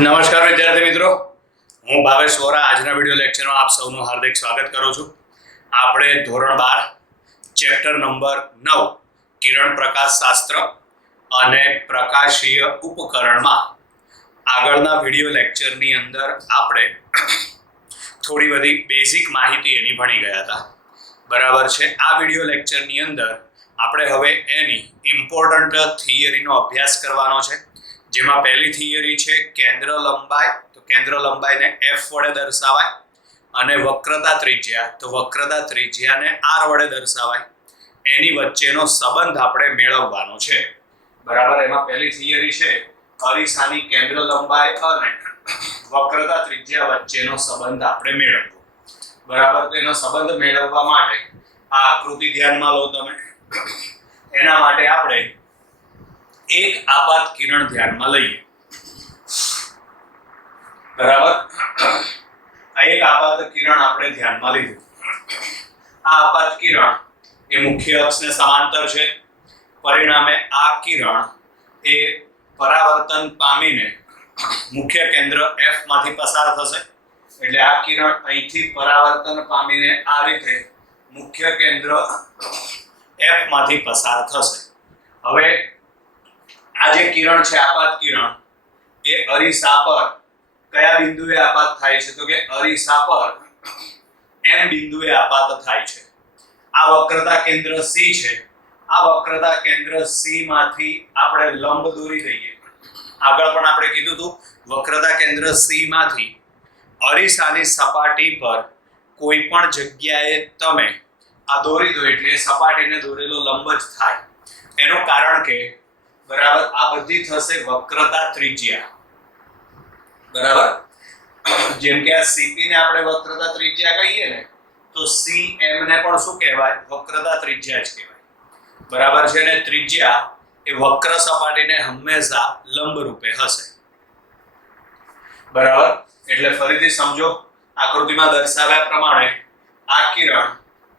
નમસ્કાર વિદ્યાર્થી મિત્રો, હું ભાવેશ વોરા આજના વિડિયો લેક્ચરમાં આપ સૌનું હાર્દિક સ્વાગત કરું છું. આપણે ધોરણ 12 ચેપ્ટર નંબર 9 કિરણ પ્રકાશ શાસ્ત્ર અને પ્રકાશીય ઉપકરણમાં આગળના વિડિયો લેક્ચરની અંદર આપણે થોડી બધી બેઝિક માહિતી એની ભણી ગયા હતા. બરાબર છે. આ વિડિયો લેક્ચરની અંદર આપણે હવે એની ઇમ્પોર્ટન્ટ થિયરીનો અભ્યાસ કરવાનો છે. જેમાં પહેલી થિયરી છે કેન્દ્ર લંબાઈ. તો કેન્દ્ર લંબાઈને f વડે દર્શાવાય અને વક્રતા ત્રિજ્યા, તો વક્રતા ત્રિજ્યાને r વડે દર્શાવાય. એની વચ્ચેનો સંબંધ આપણે મેળવવાનો છે. બરાબર. એમાં પહેલી થિયરી છે અરીસાની કેન્દ્ર લંબાઈ અને વક્રતા ત્રિજ્યા વચ્ચેનો સંબંધ આપણે મેળવવો. બરાબર. તો એનો સંબંધ મેળવવા માટે આ આકૃતિ ધ્યાનમાં લો તમે. એના માટે આપણે એક આપાત કિરણ ધ્યાનમાં લઈએ. બરાબર. આ એક આપાત કિરણ આપણે ધ્યાનમાં લીધું. આ આપાત કિરણ એ મુખ્ય અક્ષને સમાંતર છે. પરિણામે આ કિરણ એ પરાવર્તન પામીને મુખ્ય કેન્દ્ર F માંથી પસાર થશે. એટલે આ કિરણ અહીંથી પરાવર્તન પામીને આ રીતે મુખ્ય કેન્દ્ર F માંથી પસાર થશે. હવે આ જે કિરણ છે આપાત કિરણ એ અરીસા પર કયા બિંદુએ આપાત થાય છે? તો કે અરીસા પર M બિંદુએ આપાત થાય છે. આ વક્રતા કેન્દ્ર C છે. આ વક્રતા કેન્દ્ર C માંથી આપણે લંબ દોરી દઈએ. આગળ પણ આપણે કીધું હતું વક્રતા કેન્દ્ર C માંથી અરીસાની સપાટી પર કોઈ પણ જગ્યાએ તમે આ દોરી દો એટલે સપાટીને દોરેલો લંબ જ થાય. એનું કારણ કે બરાબર આ બધી થશે વક્રતા ત્રિજ્યા. બરાબર. જેમ કે આ CP ને આપણે વક્રતા ત્રિજ્યા કહીએ ને, તો CM ને પણ શું કહેવાય? વક્રતા ત્રિજ્યા જ કહેવાય. બરાબર છે. ને ત્રિજ્યા એ વક્ર સપાટીને હંમેશા લંબ રૂપે હશે. બરાબર. એટલે ફરીથી સમજો, આકૃતિમાં દર્શાવ્યા પ્રમાણે આ કિરણ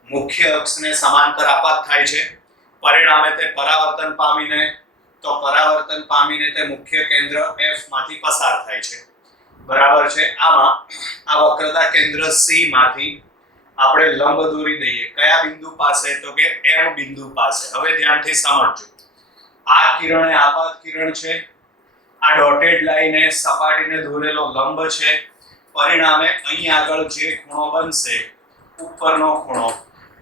મુખ્ય અક્ષને સમાંતર આપાત થાય છે. પરિણામે તે પરાવર્તન પામીને તે મુખ્ય કેન્દ્ર F માંથી પસાર થાય છે. બરાબર છે. આમાં આ વક્રતા કેન્દ્ર C માંથી આપણે લંબ દોરી દઈએ. કયા બિંદુ પાસે? તો કે M બિંદુ પાસે. હવે ધ્યાનથી સમજજો. આ કિરણ એ આપાત કિરણ છે. આ ડોટેડ લાઈન એ સપાટીને દોરેલો લંબ છે. પરિણામે અહીં આગળ જે ખૂણો બનશે, ઉપરનો ખૂણો,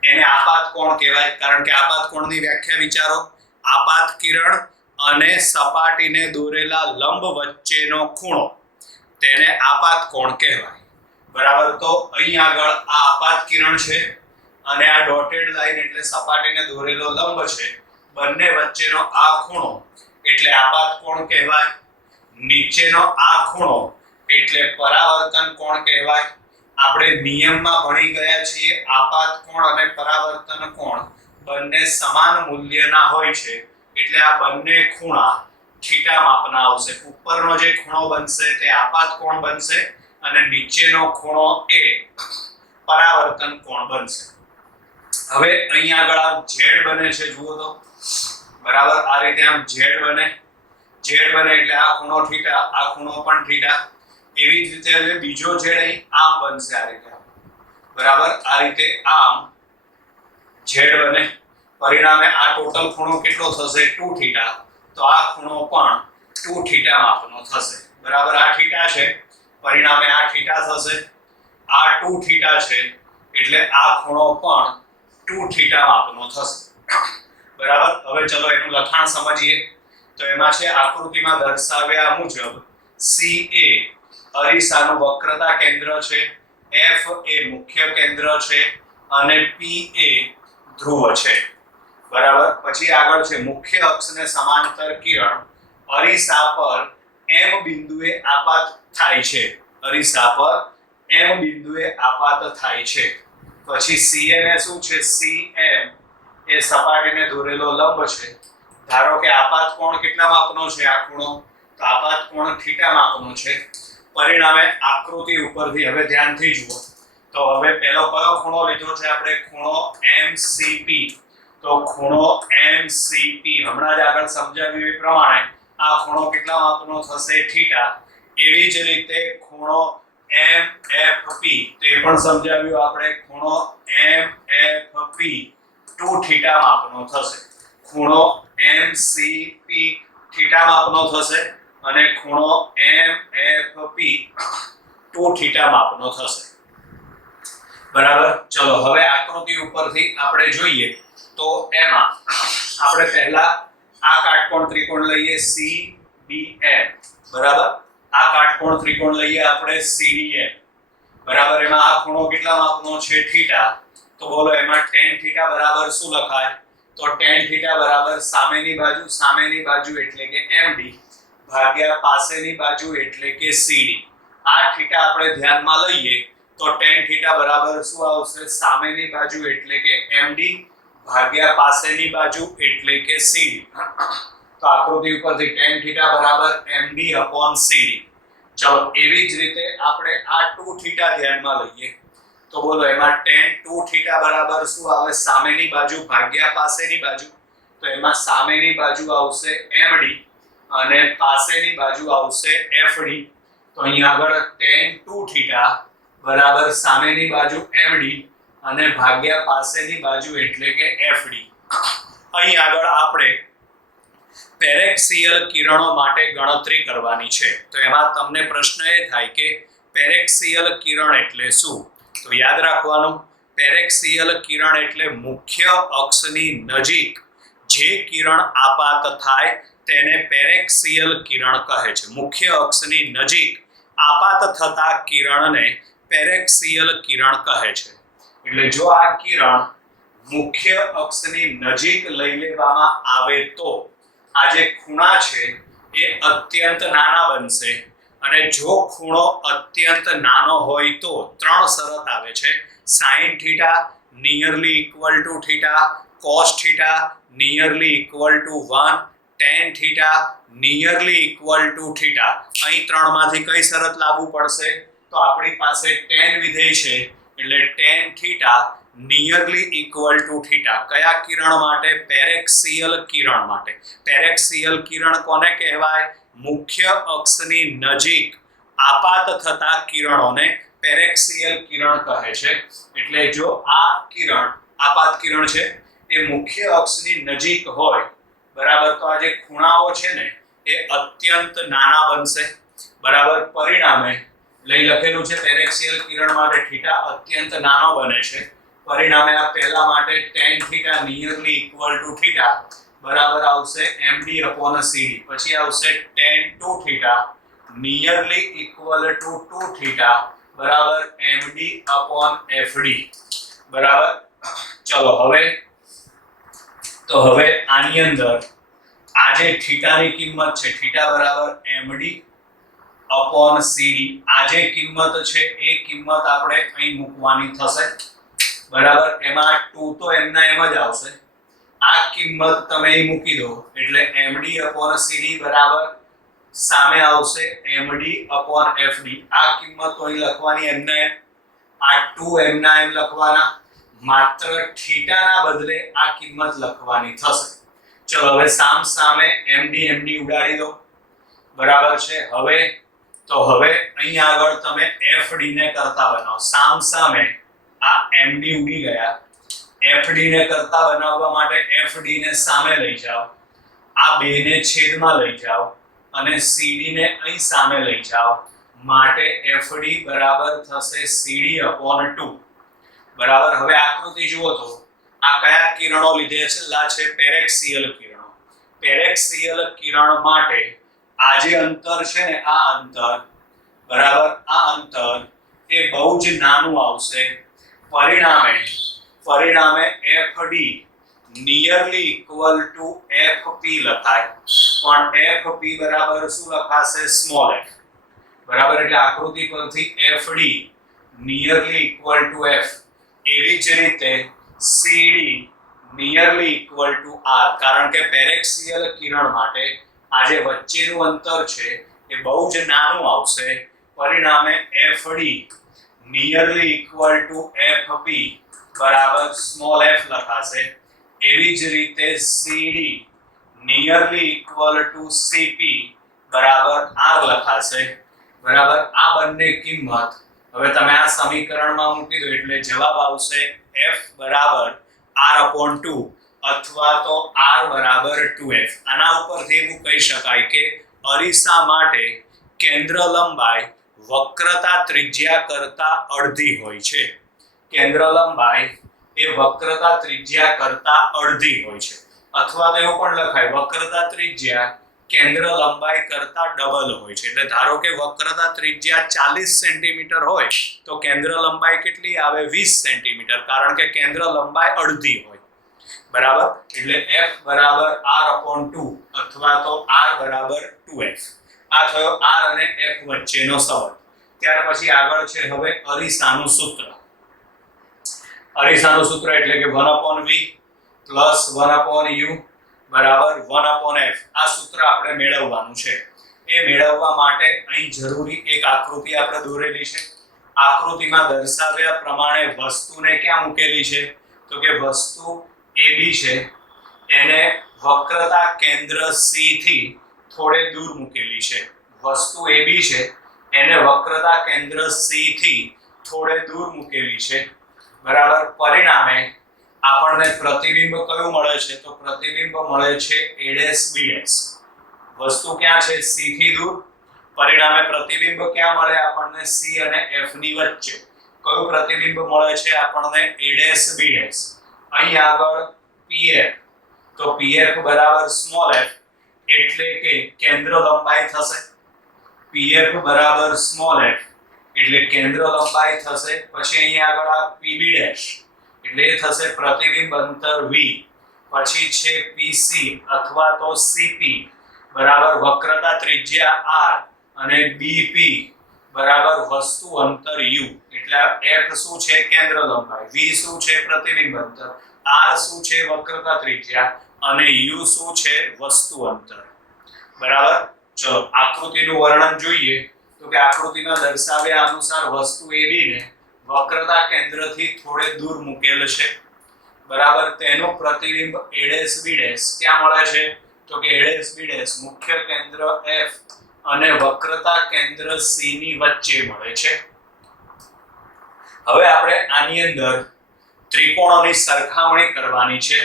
એને આપાત કોણ કહેવાય. કારણ કે આપાત કોણની વ્યાખ્યા વિચારો. આપાત કિરણ અને સપાટીને દોરેલા લંબ વચ્ચેનો ખૂણો, તેને આપાત કોણ કહેવાય. બરાબર. તો અહીં આગળ આ આપાત કિરણ છે અને આ ડોટેડ લાઈન એટલે સપાટીને દોરેલો લંબ છે. બંને વચ્ચેનો આ ખૂણો એટલે આપાત કોણ કહેવાય. નીચેનો આ ખૂણો એટલે પરાવર્તન કોણ કહેવાય. આપણે નિયમમાં ભણી ગયા છીએ આપાત કોણ અને પરાવર્તન કોણ બંને સમાન મૂલ્યના હોય છે. એટલે આ બંને ખૂણા થીટા માપના આવશે. ઉપરનો જે ખૂણો બનશે તે આપાત કોણ બનશે અને નીચેનો ખૂણો એ પરાવર્તન કોણ બનશે. હવે અહીં આગળ આ z બને છે. જુઓ તો. બરાબર. આ રીતે આમ z બને એટલે આ ખૂણો થીટા, આ ખૂણો પણ થીટા. એવી જ રીતે હવે બીજો z અહીં આમ બનશે આ રીતે. બરાબર. આ રીતે આમ z બને. પરિણામે આ ટોટલ ખૂણો કેટલો થશે? 2 થીટા. તો આ ખૂણો પણ 2 થીટા માપનો થશે. બરાબર. આ થીટા છે. પરિણામે આ થીટા થશે. આ 2 થીટા છે એટલે આ ખૂણો પણ 2 થીટા માપનો થશે. બરાબર. હવે ચલો એનું લખાણ સમજીએ. તો એમાં છે આકૃતિમાં દર્શાવ્યા મુજબ CA અરીસાનું વક્રતા કેન્દ્ર છે, F એ મુખ્ય કેન્દ્ર છે અને P એ ધ્રુવ છે. બરાબર. પછી આગળ છે મુખ્ય અક્ષને સમાંતર કિરણ અરીસા પર M બિંદુએ આપાત થાય છે. અરીસા પર M બિંદુએ આપાત થાય છે. પછી CM એ શું છે? CM એ સપાટીને દોરેલો લંબ છે. ધારો કે આપાત કોણ કેટલા માપનો છે? આ ખૂણો. તો આપાત કોણ થીટા માપનો છે. પરિણામે આકૃતિ ઉપરથી હવે ધ્યાનથી જુઓ. તો હવે પહેલો કયો ખૂણો લીધો છે આપણે? ખૂણો MCP. તો ખૂણો MCP હમણાં જ આગળ સમજાવ્યું એ પ્રમાણે આ ખૂણો કેટલા માપનો થશે? થીટા. એવી જ રીતે ખૂણો MFP તો એ પણ સમજાવ્યું આપણે ખૂણો MFP 2 થીટા માપનો થશે ખૂણો MCP થીટા માપનો થશે અને ખૂણો MFP 2 થીટા માપનો થશે બરાબર ચલો હવે આકૃતિ ઉપરથી આપણે જોઈએ તો એમાં આપણે પહેલા આ કાટકોણ ત્રિકોણ લઈએ CDM બરાબર આ કાટકોણ ત્રિકોણ લઈએ આપણે CDM બરાબર એમાં આ ખૂણો કેટલા માપનો છે થીટા તો બોલો એમાં tan થીટા બરાબર શું લખાય તો tan થીટા બરાબર સામેની બાજુ એટલે કે MD ભાગ્યા પાસેની બાજુ એટલે કે CD આ થીટા આપણે ધ્યાનમાં લઈએ તો tan થીટા બરાબર શું આવશે સામેની બાજુ એટલે કે MD ભાગ્યા પાસેની બાજુ એટલે કે CD તો આકૃતિ ઉપરથી tan થીટા બરાબર MD CD ચલો એવી જ રીતે આપણે આ 2 થીટા ધ્યાનમાં લઈએ તો બોલો એમાં tan 2 થીટા બરાબર શું આવે સામેની બાજુ ભાગ્યા પાસેની બાજુ તો એમાં સામેની બાજુ આવશે MD અને પાસેની બાજુ આવશે FD તો અહીં આગળ tan 2 થીટા બરાબર સામેની બાજુ MD અને ભાગ્યા પાસેની બાજુ એટલે કે FD અહીં આગળ આપણે પેરેક્સિયલ કિરણો માટે ગણતરી કરવાની છે તો એમાં તમને પ્રશ્ન એ થાય કે પેરેક્સિયલ કિરણ એટલે શું તો યાદ રાખવાનું પેરેક્સિયલ કિરણ એટલે મુખ્ય અક્ષની નજીક જે કિરણ આપાત થાય તેને પેરેક્સિયલ કિરણ કહે છે મુખ્ય અક્ષની નજીક આપાત થતા કિરણને પેરેક્સિયલ કિરણ કહે છે એટલે જો આ કિરણ મુખ્ય અક્ષની નજીક લઈ લેવામાં આવે તો આ જે ખૂણા છે એ અત્યંત નાના બનશે અને જો ખૂણો અત્યંત નાનો હોય તો ત્રણ શરત આવે છે sin theta nearly equal to theta cos theta nearly equal to 1 tan theta nearly equal to theta અહીં ત્રણમાંથી કઈ શરત લાગુ પડશે તો આપણી પાસે tan વિધેય છે એટલે tan theta nearly equal to theta કયા કિરણ માટે પેરેક્સિયલ કિરણ માટે પેરેક્સિયલ કિરણ કોને કહેવાય મુખ્ય અક્ષની નજીક આપાત થતા કિરણોને પેરેક્સિયલ કિરણ કહે છે એટલે જો આ કિરણ આપાત કિરણ છે એ મુખ્ય અક્ષની નજીક હોય બરાબર તો આ જે ખૂણાઓ છે ને એ અત્યંત નાના બનશે બરાબર પરિણામે લઈ લખેલું છે પેરેક્સિયલ કિરણ માટે થીટા અત્યંત નાનો બને છે પરિણામે આ પહેલા માટે tan theta nearly equal to theta બરાબર આવશે MD CD પછી આવશે tan 2 theta nearly equal to 2 theta બરાબર MD FD બરાબર ચલો હવે આની અંદર આ જે થીટાની કિંમત છે થીટા બરાબર MD CD આ જે કિંમત છે એ કિંમત આપણે અહીં મૂકવાની થશે બરાબર એમાં 2 તો એમના એમ જ આવશે આ કિંમત તમે અહીં મૂકી દો એટલે MD CD બરાબર સામે આવશે MD FD આ કિંમત તો અહીં લખવાની એમના એમ આ 2 એમના એમ લખવાના માત્ર થીટાના બદલે આ કિંમત લખવાની થશે ચલો હવે સામ સામે MD ઉડાડી દો બરાબર છે હવે અહીં આગળ તમે FD ને કરતા બનાવો સામ સામે આ MD ઉડી ગયા FD ને કરતા બનાવવા માટે FD ને સામે લઈ જાઓ આ બે ને છેદમાં લઈ જાઓ અને CD ને અહીં સામે લઈ જાઓ માટે FD બરાબર થશે CD/2 બરાબર હવે આકૃતિ જુઓ તો આ કયા કિરણો લીધેલા છે પેરેક્સિયલ કિરણ માટે આ જે અંતર છે ને આ અંતર બરાબર આ અંતર એ બહુ જ નાનું આવશે પરિણામે FD nearly equal to FP લખાય પણ FP બરાબર શું લખાશે સ્મોલ f બરાબર એટલે આકૃતિ પરથી FD nearly equal to f એવી જ રીતે CD nearly equal to r કારણ કે પેરેક્સિયલ કિરણ માટે આ જે વચ્ચેનું અંતર છે એ બહુ જ નાનું આવશે પરિણામે FD nearly equal to FP બરાબર સ્મોલ f લખાશે એવી જ રીતે CD nearly equal to CP બરાબર r લખાશે બરાબર. આ બંને કિંમત હવે તમે આ સમીકરણમાં મૂકી દો એટલે જવાબ આવશે f બરાબર r/2 અથવા તો r બરાબર 2f. આના ઉપરથી એવું કહી શકાય કે અરીસા માટે કેન્દ્ર લંબાઈ વક્રતા ત્રિજ્યા કરતા અડધી હોય છે. કેન્દ્ર લંબાઈ એ વક્રતા ત્રિજ્યા કરતા અડધી હોય છે, અથવા તો એવું પણ લખાય વક્રતા ત્રિજ્યા કેન્દ્ર લંબાઈ કરતા ડબલ હોય છે. એટલે ધારો કે વક્રતા ત્રિજ્યા 40 સેન્ટીમીટર હોય તો કેન્દ્ર લંબાઈ કેટલી આવે 20 સેન્ટીમીટર, કારણ કે કેન્દ્ર લંબાઈ અડધી હોય. બરાબર. એટલે f બરાબર r/2 અથવા તો r બરાબર 2f. આ થયો r અને f વચ્ચેનો સંબંધ. ત્યાર પછી આગળ છે હવે અરીસાનું સૂત્ર. અરીસાનું સૂત્ર એટલે કે 1/v + 1/u બરાબર 1/f. આ સૂત્ર આપણે મેળવવાનું છે. એ મેળવવા માટે અહીં જરૂરી એક આકૃતિ આપણે દોરેલી છે. આકૃતિમાં દર્શાવ્યા પ્રમાણે વસ્તુને ક્યાં મૂકેલી છે? તો કે વસ્તુ AB છે એને વક્રતા કેન્દ્ર C થી થોડે દૂર મૂકેલી છે. વસ્તુ AB છે એને વક્રતા કેન્દ્ર C થી થોડે દૂર મૂકેલી છે. બરાબર. પરિણામે આપણને પ્રતિબિંબ કયું મળે છે? તો પ્રતિબિંબ મળે છે a', b'. વસ્તુ ક્યાં છે? C થી દૂર. પરિણામે પ્રતિબિંબ ક્યાં મળે આપણને? C અને F ની વચ્ચે. કયું પ્રતિબિંબ મળે છે આપણને? a', b'. અહીં આગળ PF. તો PF બરાબર સ્મોલ f એટલે કે કેન્દ્ર લંબાઈ થશે. PF બરાબર સ્મોલ f એટલે કેન્દ્ર લંબાઈ થશે. પછી અહીં આગળ આ PB' એટલે એ થશે પ્રતિબિંબ અંતર v. પછી છે PC અથવા તો CP બરાબર વક્રતા ત્રિજ્યા r અને BP બરાબર વસ્તુ અંતર u. એટલે f શું છે? કેન્દ્ર લંબાઈ. v શું છે? પ્રતિબિંબ અંતર. r શું છે? વક્રતા ત્રિજ્યા. અને u શું છે? વસ્તુ અંતર. બરાબર. ચલો આકૃતિનું વર્ણન જોઈએ તો કે આકૃતિમાં દર્શાવ્યા અનુસાર વસ્તુ AB ને વક્રતા કેન્દ્રથી થોડે દૂર મૂકેલ છે. બરાબર. તેનું પ્રતિબિંબ a', b' ક્યાં મળે છે? તો કે a', b' મુખ્ય કેન્દ્ર F અને વક્રતા કેન્દ્ર C ની વચ્ચે મળે છે. હવે આપણે આની અંદર ત્રિકોણોની સરખામણી કરવાની છે.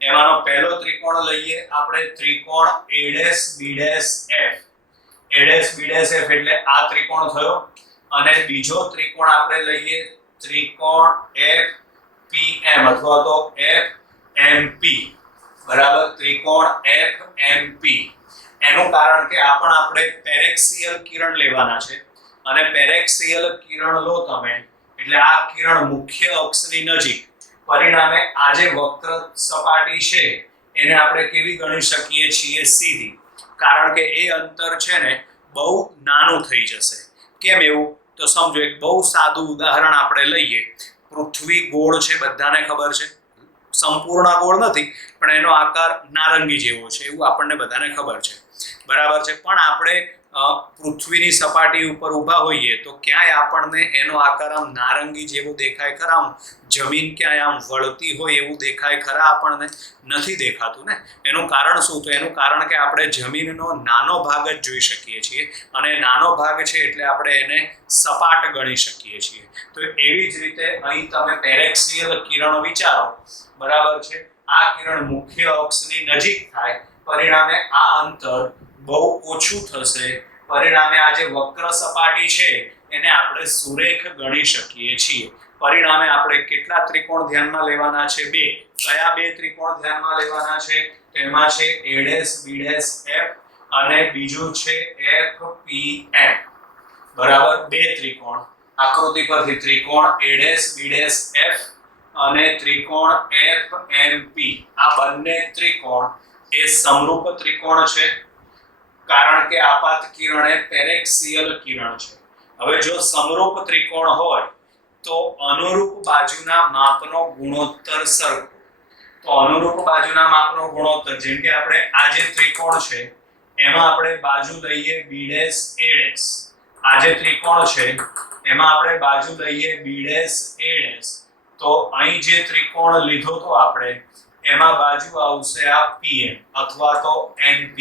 એમાંનો પહેલો ત્રિકોણ લઈએ આપણે, ત્રિકોણ a', b', f. a', b', f એટલે આ ત્રિકોણ થયો. અને બીજો ત્રિકોણ આપણે લઈએ ત્રિકોણ FPM અથવા તો FMP. બરાબર. ત્રિકોણ FMP. એનું કારણ કે આપણે પેરેક્સિયલ કિરણ લેવાના છે અને પેરેક્સિયલ કિરણ લો તમે એટલે આ કિરણ મુખ્ય અક્ષની નજીક. પરિણામે આ જે વક્ર સપાટી છે એને આપણે કેવી ગણી શકીએ છીએ? સીધી. કારણ કે એ અંતર છે ને બહુ નાનું થઈ જશે. કેમ એવું? તો સમજો એક બહુ સાદું ઉદાહરણ આપણે લઈએ. પૃથ્વી ગોળ છે, બધાને ખબર છે. સંપૂર્ણ ગોળ નથી પણ એનો આકાર નારંગી જેવો છે એવું આપણને બધાને ખબર છે. બરાબર છે. પણ આપણે પૃથ્વીની સપાટી ઉપર ઊભા હોઈએ તો ક્યાંય આપણને એનો આકાર આમ નારંગી જેવો દેખાય ખરા? જમીન ક્યાંય આમ વળતી હોય એવું દેખાય ખરા? આપણને નથી દેખાતું ને. એનું કારણ શું? તો એનું કારણ કે આપણે જમીનનો નાનો ભાગ જ જોઈ શકીએ છીએ અને નાનો ભાગ છે એટલે આપણે એને સપાટ ગણી શકીએ છીએ. તો એવી જ રીતે અહીં તમે પેરેક્સિયલ કિરણ વિચારો. બરાબર છે. આ કિરણ મુખ્ય અક્ષની નજીક થાય પરિણામે આ અંતર બહુ ઓછું થશે. પરિણામે આ જે વક્ર સપાટી છે એને આપણે સુરેખ ગણી શકીએ છીએ. પરિણામે આપણે કેટલા ત્રિકોણ ધ્યાનમાં લેવાના છે? 2. કયા 2 ત્રિકોણ ધ્યાનમાં લેવાના છે? તેમાં છે a', b', f અને બીજું છે FPM. બરાબર. 2 ત્રિકોણ આકૃતિ પરથી ત્રિકોણ a', b', f અને ત્રિકોણ FMP. આ બંને ત્રિકોણ એ સમરૂપ ત્રિકોણ છે કારણ કે આપાત કિરણ એ પેરેક્સિયલ કિરણ છે. હવે જો સમરૂપ ત્રિકોણ હોય તો અનુરૂપ બાજુના માપનો ગુણોત્તર સરખો. તો અનુરૂપ બાજુના માપનો ગુણોત્તર જેમ કે આપણે આ જે ત્રિકોણ છે એમાં આપણે બાજુ લઈએ b', a'. આ જે ત્રિકોણ છે એમાં આપણે બાજુ લઈએ b', a'. તો અહીં જે ત્રિકોણ લીધો તો આપણે એમાં બાજુ આવશે આ PM અથવા તો NP.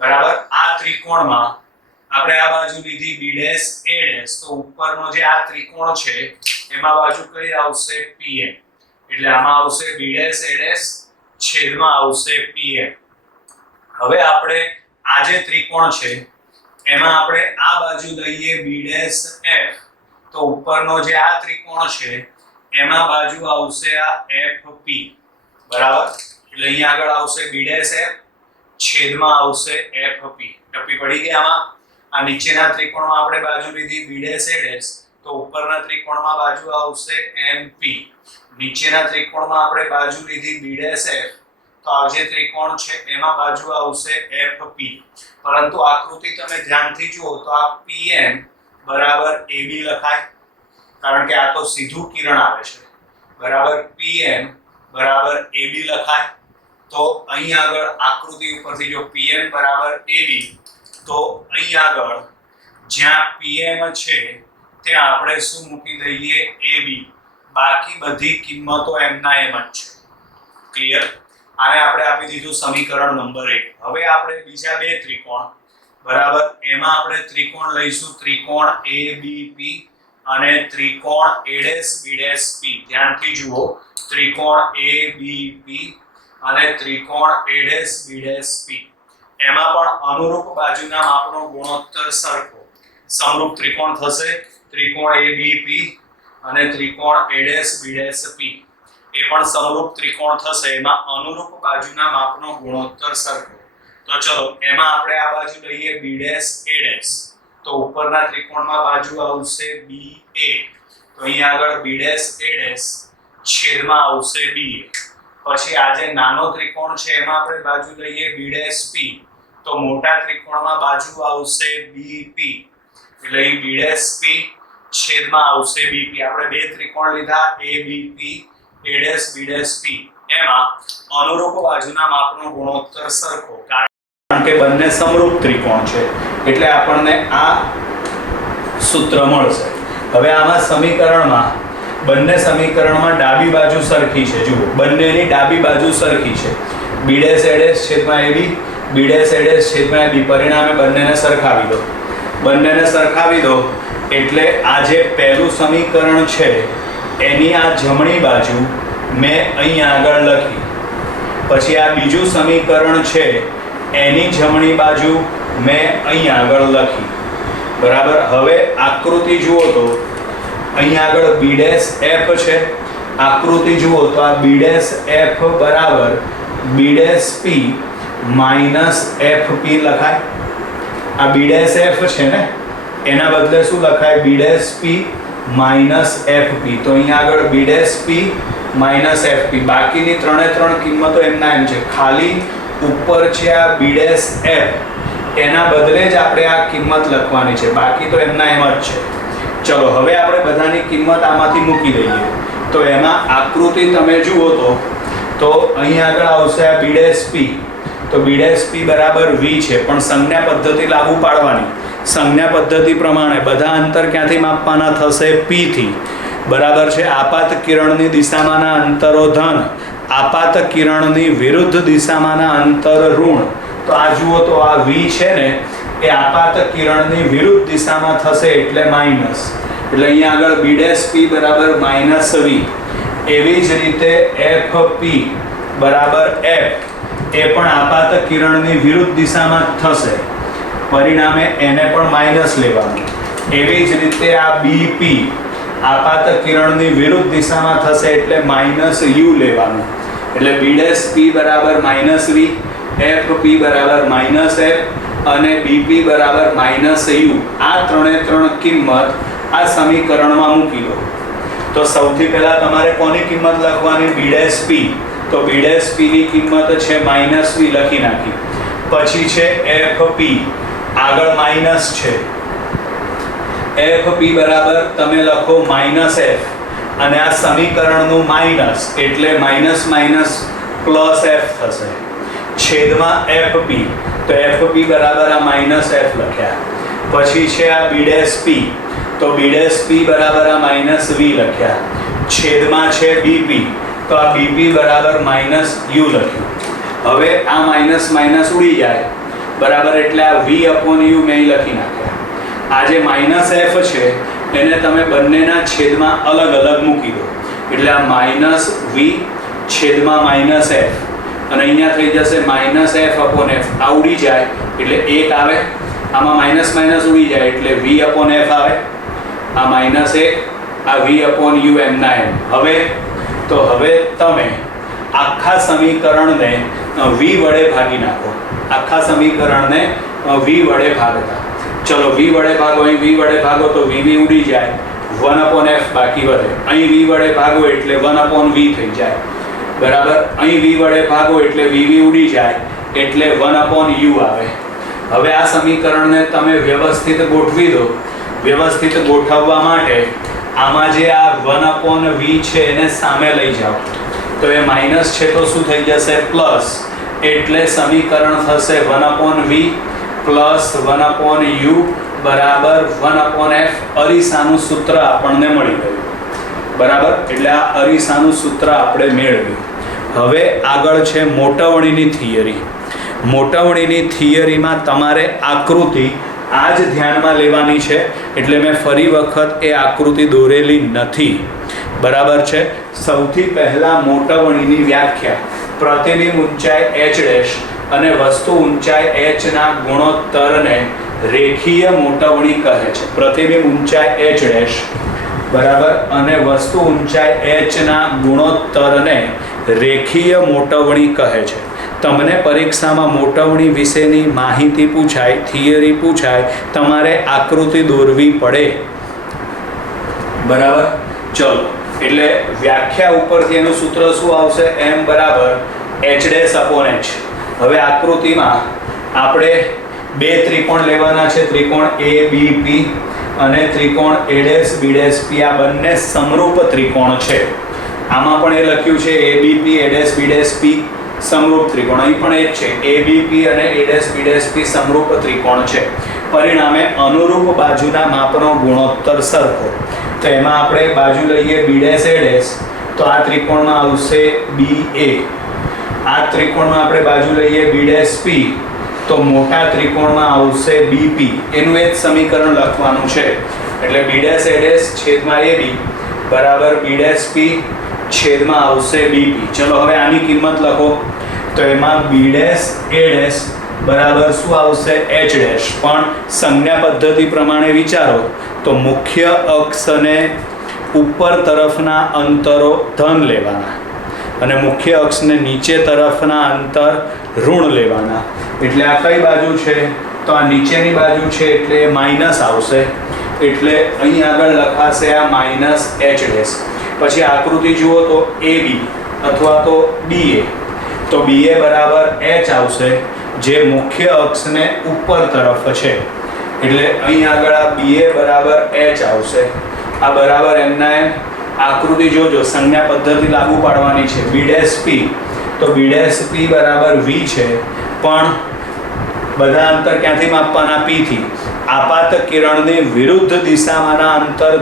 બરાબર. આ ત્રિકોણમાં આપણે આ બાજુ લીધી b ડેશ a ડેશ, તો ઉપરનો જે આ ત્રિકોણ છે એમાં બાજુ કઈ આવશે pm, એટલે આમાં આવશે b ડેશ a ડેશ છેદમાં આવશે pm. હવે આપણે આ જે ત્રિકોણ છે એમાં આપણે આ બાજુ લઈએ b ડેશ f, તો ઉપરનો જે આ ત્રિકોણ છે એમાં બાજુ આવશે આ fp, બરાબર. એટલે અહીંયા આગળ આવશે b ડેશ f છેદમાં આવશે fp. ટપી પડી ગઈ આમાં. આ નીચેના ત્રિકોણમાં આપણે બાજુ લીધી b ડેશ a ડેશ, તો ઉપરના ત્રિકોણમાં બાજુ આવશે mp. નીચેના ત્રિકોણમાં આપણે બાજુ લીધી b ડેશ f, તો આ જે ત્રિકોણ છે એમાં બાજુ આવશે fp. પરંતુ આકૃતિ તમે ધ્યાનથી જુઓ તો આ pm બરાબર ab લખાય, કારણ કે આ તો સીધું કિરણ આવે છે, બરાબર. pm બરાબર ab લખાય. તો અહીં આગળ આકૃતિ ઉપરથી જો pm બરાબર ab, તો અહીં આગળ જ્યાં pm છે ત્યાં આપણે શું મૂકી દઈએ ab, બાકી બધી કિંમતો એમના એમ જ છે. ક્લિયર? આને આપણે આપી દીધું સમીકરણ નંબર 1. હવે આપણે બીજા બે ત્રિકોણ, બરાબર, એમાં આપણે ત્રિકોણ લઈશું ત્રિકોણ abp અને ત્રિકોણ a dash b dash p. ધ્યાનથી જુઓ, ત્રિકોણ abp અને ત્રિકોણ a dash b dash p. એમાં પણ અનુરૂપ બાજુના માપનો ગુણોત્તર સરખો. સમરૂપ ત્રિકોણ થશે ત્રિકોણ abp અને ત્રિકોણ a dash b dash p. એ પણ સમરૂપ ત્રિકોણ થશે, એમાં અનુરૂપ બાજુના માપનો ગુણોત્તર સરખો. તો ચલો એમાં આપણે આ બાજુ લઈએ b ડેશ a ડેશ, તો ઉપરના ત્રિકોણમાં બાજુ આવશે ba, તો અહીં આગળ b ડેશ a ડેશ છેદમાં આવશે ba. પછી આ જે નાનો ત્રિકોણ છે એમાં આપણે બાજુ લઈએ b ડેશ p, તો મોટા ત્રિકોણમાં બાજુ આવશે bp, એટલે અહીં b ડેશ p છેદમાં આવશે bp. આપણે બે ત્રિકોણ લીધા abp a dash b dash p, એમાં અનુરૂપ બાજુના માપનો ગુણોત્તર સરખો, કારણ કે બંને સમરૂપ ત્રિકોણ છે એટલે આપણને આ સૂત્ર મળશે. હવે આમાં સમીકરણમાં બંને સમીકરણમાં ડાબી બાજુ સરખી છે. જુઓ, બંનેની ડાબી બાજુ સરખી છે. b ડેશ a ડેશ છેદમાં ab, b dash a dash છેદમાં ab. પરિણામે બંનેને સરખાવી દો. બંનેને સરખાવી દો એટલે આ જે પહેલું સમીકરણ છે એની આ જમણી બાજુ મેં અહીં આગળ લખી. પછી આ બીજું સમીકરણ છે એની જમણી બાજુ મેં અહીં આગળ લખી, બરાબર. હવે આકૃતિ જુઓ તો અહીં આગળ b ડેશ f છે. આકૃતિ જુઓ તો આ b ડેશ f બરાબર b dash p minus fp લખાય. આ b ડેશ f છે ને, એના બદલે શું લખાય b dash p minus fp. તો અહીં આગળ b dash p minus fp. બાકીની ત્રણે ત્રણ કિંમતો એમના એમ છે, ખાલી ઉપર છે આ b ડેશ f, એના બદલે જ આપણે આ કિંમત લખવાની છે, બાકી તો એમના એમ જ છે. ચલો હવે આપણે બધાની કિંમત આમાંથી મૂકી દઈએ. તો એમાં આકૃતિ તમે જુઓ તો અહીં આગળ આવશે આ b ડેશ p, તો b ડેશ p બરાબર v છે, પણ સંજ્ઞા પદ્ધતિ લાગુ પાડવાની. સંજ્ઞા પદ્ધતિ પ્રમાણે બધા અંતર ક્યાંથી માપવાના થશે? p થી, બરાબર છે. આપાત કિરણની દિશામાંના અંતરો ધન, આપાત કિરણની વિરુદ્ધ દિશામાંના અંતર ઋણ. તો આ જુઓ તો આ v છે ને એ આપાત કિરણની વિરુદ્ધ દિશામાં થશે એટલે માઈનસ, એટલે અહીંયા આગળ b ડેશ p બરાબર માઈનસ v. એવી જ રીતે fp બરાબર f, એ પણ આપાત કિરણની વિરુદ્ધ દિશામાં થશે, પરિણામે એને પણ માઈનસ લેવાનું. એવી જ રીતે આ bp આપાત કિરણની વિરુદ્ધ દિશામાં થશે એટલે માઈનસ u લેવાનું. એટલે b ડેશ p બરાબર માઈનસ v, fp બરાબર માઈનસ f અને bp બરાબર માઈનસ u. આ ત્રણે ત્રણ કિંમત આ સમીકરણમાં મૂકી દો. તો સૌથી પહેલા તમારે કોની કિંમત લખવાની? b dash p. તો b ડેશ p ની કિંમત છે માઈનસ v, લખી નાખી. પછી છે fp, આગળ માઈનસ છે, fp બરાબર તમે લખો માઈનસ f, અને આ સમીકરણનું માઈનસ એટલે માઈનસ માઈનસ પ્લસ f થશે, છેદમાં fp. તો fp બરાબર આ માઈનસ f લખ્યા. પછી છે આ b ડેશ p, તો b ડેશ p બરાબર આ માઈનસ v લખ્યા, છેદમાં છે bp. તો આ bp બરાબર માઈનસ u લખ્યું. હવે આ માઈનસ માઈનસ ઉડી જાય, બરાબર, એટલે આ v અપોન u મેં લખી નાખ્યા. આ જે -f છે એને તમે બંનેના છેદમાં અલગ અલગ મૂકી દો એટલે આ -v છેદમાં -f અને અહીંયા થઈ જશે -f/f. આ ઉડી જાય એટલે 1 આવે, આમાં માઇનસ માઇનસ ઉડી જાય એટલે v/f આવે. આ -1 આ v/u એમના એમ. હવે તમે આખા સમીકરણને v વડે ભાગી નાખો. આખા સમીકરણને v વડે ભાગતા ચલો v વડે ભાગો, અહીં v વડે ભાગો તો v ઉડી જાય, 1/f બાકી વધે. અહીં v વડે ભાગો એટલે 1/v થઈ જાય, બરાબર. અહીં v વડે ભાગો એટલે v ઉડી જાય એટલે 1/u આવે. હવે આ સમીકરણને તમે વ્યવસ્થિત ગોઠવી દો. વ્યવસ્થિત ગોઠવવા માટે આમાં જે આ 1/v છે એને સામે લઈ જાઓ તો એ માઇનસ છે તો શું થઈ જશે પ્લસ, એટલે સમીકરણ થશે 1/v પ્લસ 1/u બરાબર 1/f. અરીસાનું સૂત્ર આપણને મળી ગયું, બરાબર. એટલે આ અરીસાનું સૂત્ર આપણે મેળવ્યું. હવે આગળ છે મોટવણીની થિયરી. મોટવણીની થિયરીમાં તમારે આકૃતિ આ જ ધ્યાનમાં લેવાની છે એટલે મેં ફરી વખત એ આકૃતિ દોરેલી નથી, બરાબર છે. સૌથી પહેલા મોટવણીની વ્યાખ્યા: પ્રતિબિંબ ઊંચાઈ h' અને વસ્તુ ઊંચાઈ h ના ગુણોત્તરને રેખીય મોટવણી કહે છે. પ્રતિબિંબ ઊંચાઈ h' બરાબર અને વસ્તુ ઊંચાઈ h ના ગુણોત્તરને રેખીય મોટવણી કહે છે. તમને પરીક્ષામાં મોટવણી વિશેની માહિતી પૂછાય, થિયરી પૂછાય, તમારે આકૃતિ દોરવી પડે, બરાબર. ચલો, એટલે વ્યાખ્યા ઉપરથી એનું સૂત્ર શું આવશે? m બરાબર h'/h. હવે આકૃતિમાં આપણે બે ત્રિકોણ લેવાના છે, ત્રિકોણ ABP અને ત્રિકોણ A'B'P. આ બંને સમરૂપ ત્રિકોણ છે. આમાં પણ એ લખ્યું છે ABP A'B'P સમરૂપ ત્રિકોણ. અહીં પણ એ જ છે, ABP અને A'B'P સમરૂપ ત્રિકોણ છે. પરિણામે અનુરૂપ બાજુના માપનો ગુણોત્તર સરખો. તો એમાં આપણે બાજુ લઈએ B', તો આ ત્રિકોણમાં આવશે BA. આ ત્રિકોણમાં આપણે બાજુ લઈએ B'P, તો મોટા ત્રિકોણમાં આવશે BP. એનું એ જ સમીકરણ લખવાનું છે. એટલે B' છેદમાં AB બરાબર B'P છેદમાં આવશે BP. ચલો હવે આની કિંમત લખો તો એમાં B', A' બરાબર શું આવશે? h'. પણ સંજ્ઞા પદ્ધતિ પ્રમાણે વિચારો તો મુખ્ય અક્ષને ઉપર તરફના અંતરો ધન લેવાના અને મુખ્ય અક્ષને નીચે તરફના અંતર ઋણ લેવાના. એટલે આ કઈ બાજુ છે? તો આ નીચેની બાજુ છે એટલે માઇનસ આવશે. એટલે અહીં આગળ લખાશે આ -h'. પછી આકૃતિ જુઓ તો AB અથવા તો BA, તો BA બરાબર h આવશે જે મુખ્ય અક્ષને ઉપર તરફ છે. એટલે અહીં આગળ આ BA બરાબર h આવશે. આ બરાબર એમના એમ. આકૃતિ જોજો, સંજ્ઞા પદ્ધતિ લાગુ પાડવાની છે. B'P, તો B'P બરાબર v છે, પણ બધા અંતર ક્યાંથી માપવાના? P થી. આપાત કિરણની વિરુદ્ધ દિશામાંના અંતર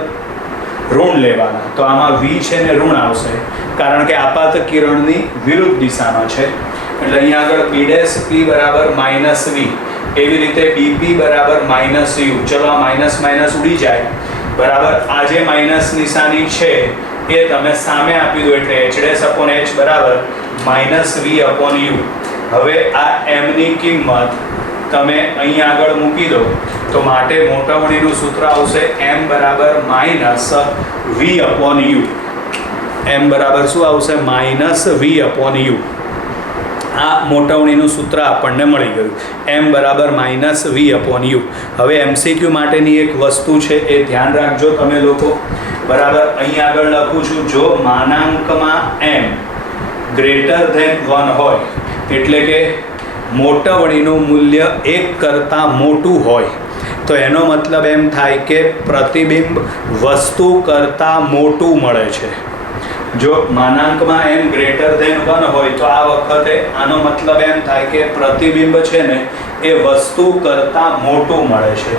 ઋણ લેવાના. તો આમાં v છે ને ઋણ આવશે કારણ કે આપાત કિરણની વિરુદ્ધ દિશામાં છે. એટલે અહીંયા આગળ B'P બરાબર -v. એવી રીતે BP બરાબર -u. ચલો આ માઇનસ માઇનસ ઉડી જાય, બરાબર. આ જે માઇનસ નિશાની છે એ તમે સામે આપી દો એટલે h'/h બરાબર -v/u. હવે આ m ની કિંમત તમે અહીં આગળ મૂકી દો તો માટે મોટવણીનું સૂત્ર આવશે m બરાબર -v/u. m બરાબર શું આવશે? -v/u. આ મોટવણીનું સૂત્ર આપણને મળી ગયું. m બરાબર -v/u. હવે MCQ માટેની એક વસ્તુ છે એ ધ્યાન રાખજો તમે લોકો, બરાબર. અહીં આગળ લખું છું, જો માનાંકમાં m ગ્રેટર ધેન 1 હોય એટલે કે મોટવણીનું મૂલ્ય 1 કરતાં મોટું હોય તો એનો મતલબ એમ થાય કે પ્રતિબિંબ વસ્તુ કરતાં મોટું મળે છે. જો માનાંકમાં m ગ્રેટર ધેન 1 હોય તો આ વખતે આનો મતલબ એમ થાય કે પ્રતિબિંબ છે ને એ વસ્તુ કરતાં મોટું મળે છે.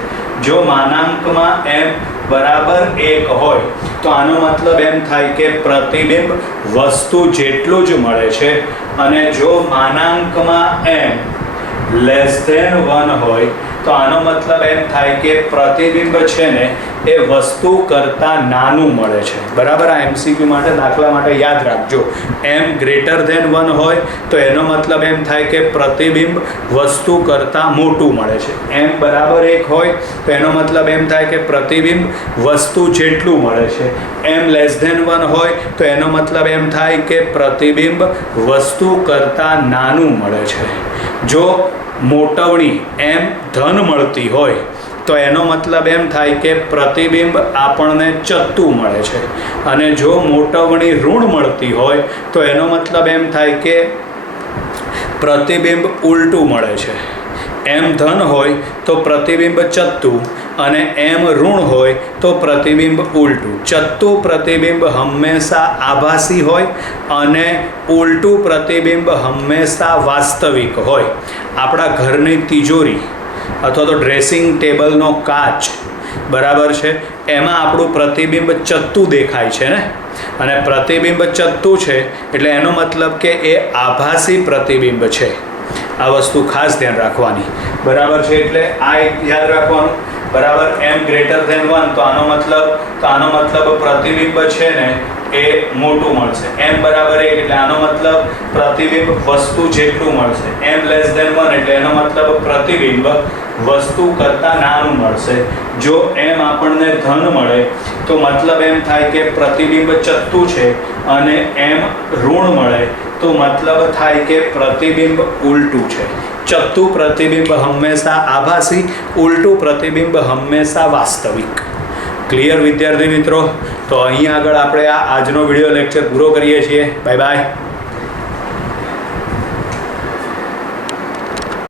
જો માનાંકમાં m બરાબર 1 હોય તો આનો મતલબ એમ થાય કે પ્રતિબિંબ વસ્તુ જેટલું જ મળે છે. અને જો માનાંકમાં m લેસ ધેન 1 હોય તો આનો મતલબ એમ થાય કે પ્રતિબિંબ છે ને એ વસ્તુ કરતાં નાનું મળે છે. બરાબર? આ MCQ માટે, દાખલા માટે યાદ રાખજો. m ગ્રેટર ધેન 1 હોય તો એનો મતલબ એમ થાય કે પ્રતિબિંબ વસ્તુ કરતાં મોટું મળે છે. m બરાબર 1 હોય તો એનો મતલબ એમ થાય કે પ્રતિબિંબ વસ્તુ જેટલું મળે છે. m લેસ ધેન 1 હોય તો એનો મતલબ એમ થાય કે પ્રતિબિંબ વસ્તુ કરતાં નાનું મળે છે. જો મોટવણી m ધન મળતી હોય તો એનો મતલબ એમ થાય કે પ્રતિબિંબ આપણને ચત્તું મળે છે. અને જો મોટવણી ઋણ મળતી હોય તો એનો મતલબ એમ થાય કે પ્રતિબિંબ ઉલટું મળે છે. m ધન હોય તો પ્રતિબિંબ ચત્તું અને m ઋણ હોય તો પ્રતિબિંબ ઉલટું. ચત્તું પ્રતિબિંબ હંમેશા આભાસી હોય અને ઉલટું પ્રતિબિંબ હંમેશા વાસ્તવિક હોય. આપણા ઘરની તિજોરી અથવા તો ડ્રેસિંગ ટેબલનો કાચ, બરાબર છે, એમાં આપણું પ્રતિબિંબ ચત્તું દેખાય છે ને, અને પ્રતિબિંબ ચત્તું છે એટલે એનો મતલબ કે એ આભાસી પ્રતિબિંબ છે. આ વસ્તુ ખાસ ધ્યાન રાખવાની. બરાબર છે? એટલે આ એક યાદ રાખવાનું. બરાબર? m ગ્રેટર ધેન 1 તો આનો મતલબ પ્રતિબિંબ છે ને એ મોટું મળશે. m બરાબર 1 એટલે આનો મતલબ પ્રતિબિંબ વસ્તુ જેટલું મળશે. m લેસ ધેન 1 એટલે એનો મતલબ પ્રતિબિંબ વસ્તુ કરતાં નાનું મળશે. જો m આપણને ધન મળે તો મતલબ એમ થાય કે પ્રતિબિંબ ચત્તું છે, અને m ઋણ મળે તો મતલબ થાય કે પ્રતિબિંબ ઉલટું છે. ચત્તું પ્રતિબિંબ હંમેશા આભાસી, ઉલટું પ્રતિબિંબ હંમેશા વાસ્તવિક. ક્લિયર વિદ્યાર્થી મિત્રો? તો અહીં આગળ આપણે આજનો વિડીયો લેક્ચર પૂરો કરીએ છીએ. Bye bye.